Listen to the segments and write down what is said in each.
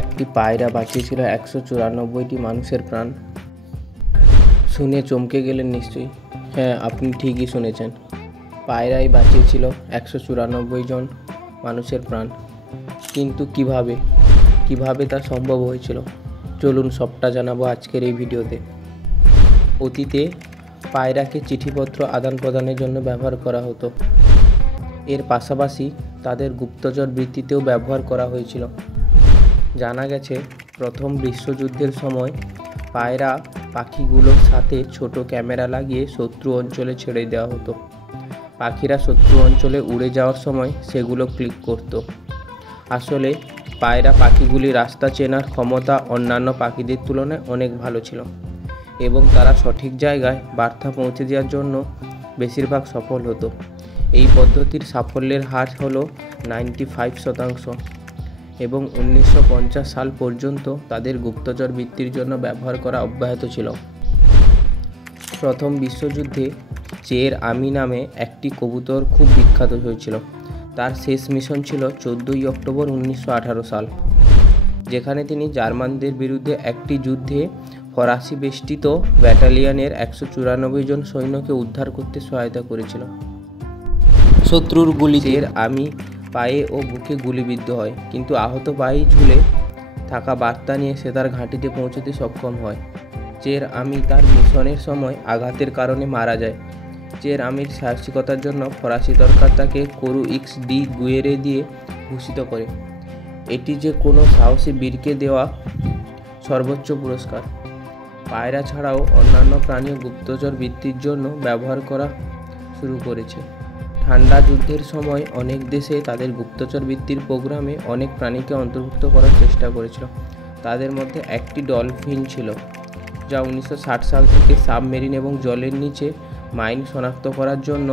একটি পায়রা বাঁচিয়েছিল 194টি মানুষের প্রাণ। শুনে চমকে গেলেন নিশ্চয়ই। হ্যাঁ, আপনি ঠিকই শুনেছেন, পায়রাই বাঁচিয়েছিল 194 জন মানুষের প্রাণ। কিন্তু কিভাবে তা সম্ভব হয়েছিল, চলুন সবটা জানাবো আজকের এই ভিডিওতে। অতীতে পায়রাকে চিঠিপত্র আদান প্রদানের জন্য ব্যবহার করা হতো। এর পাশাপাশি তাদের গুপ্তচর বৃত্তিতেও ব্যবহার করা হয়েছিল। জানা গেছে, প্রথম বিশ্বযুদ্ধের সময় পায়রা পাখিগুলোর সাথে ছোট ক্যামেরা লাগিয়ে শত্রু অঞ্চলে ছেড়ে দেওয়া হতো। পাখিরা শত্রু অঞ্চলে উড়ে যাওয়ার সময় সেগুলো ক্লিক করত। আসলে পায়রা পাখিগুলির রাস্তা চেনার ক্ষমতা অন্যান্য পাখিদের তুলনায় অনেক ভালো ছিল এবং তারা সঠিক জায়গায় বার্তা পৌঁছে দেওয়ার জন্য বেশিরভাগ সফল হতো। এই পদ্ধতির সাফল্যের হার হলো 95% এবং 1950 সাল পর্যন্ত তাদের গুপ্তচর বৃত্তির জন্য ব্যবহার করা অব্যাহত ছিল। প্রথম বিশ্বযুদ্ধে চের আমি নামে একটি কবুতর খুব বিখ্যাত হয়েছিল। তার শেষ মিশন ছিল 14 অক্টোবর 1918 সাল, যেখানে তিনি জার্মানদের বিরুদ্ধে একটি যুদ্ধে ফরাসি বেষ্টিত ব্যাটালিয়নের 194 জন সৈন্যকে উদ্ধার করতে সহায়তা করেছিল। শত্রুর গুলিতে চের আমি পায়ে ও বুকে গুলিবিদ্ধ হয়, কিন্তু আহত পায়ে ঝুলে থাকা বার্তা নিয়ে সে তার ঘাঁটিতে পৌঁছতে সক্ষম হয়। চের আমি তার মিশনের সময় আঘাতের কারণে মারা যায়। চের আমির সাহসিকতার জন্য ফরাসি সরকার তাকে ক্রুইক্স ডি গুয়েরে দিয়ে ভূষিত করে। এটি যে কোনো সাহসী বীরকে দেওয়া সর্বোচ্চ পুরস্কার। পায়রা ছাড়াও অন্যান্য প্রাণীও গুপ্তচর বৃত্তির জন্য ব্যবহার করা শুরু করেছে। ঠান্ডা যুদ্ধের সময় অনেক দেশে তাদের গুপ্তচর বৃত্তির প্রোগ্রামে অনেক প্রাণীকে অন্তর্ভুক্ত করার চেষ্টা করেছিল। তাদের মধ্যে একটি ডলফিন ছিল, যা 1960 সাল থেকে সাবমেরিন এবং জলের নিচে মাইন শনাক্ত করার জন্য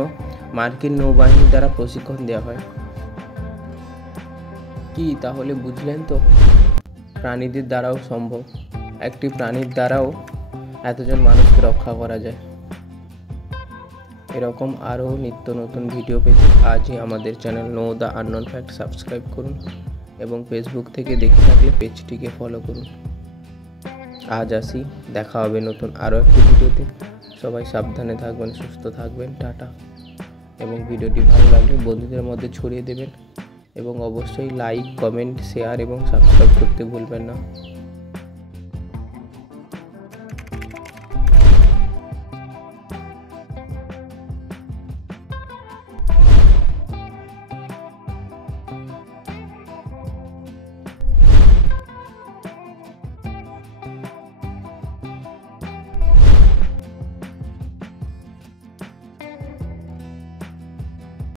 মার্কিন নৌবাহিনী দ্বারা প্রশিক্ষণ দেওয়া হয়। কি তাহলে বুঝলেন তো, প্রাণীদের দ্বারাও সম্ভব, একটি প্রাণীর দ্বারাও এতজন মানুষকে রক্ষা করা যায়। এরকম আরও নিত্য নতুন ভিডিও পেতে আজই আমাদের channel know the unknown fact subscribe করুন এবং ফেসবুক থেকে দেখে থাকলে পেজটিকে ফলো করুন। আজ আসি, দেখা হবে নতুন আরও একটি ভিডিওতে। সবাই সাবধানে থাকবেন, সুস্থ থাকবেন, টাটা। এবং ভিডিওটি ভালো লাগলে বন্ধুদের মধ্যে ছড়িয়ে দেবেন এবং অবশ্যই লাইক, কমেন্ট, শেয়ার এবং সাবস্ক্রাইব করতে ভুলবেন না।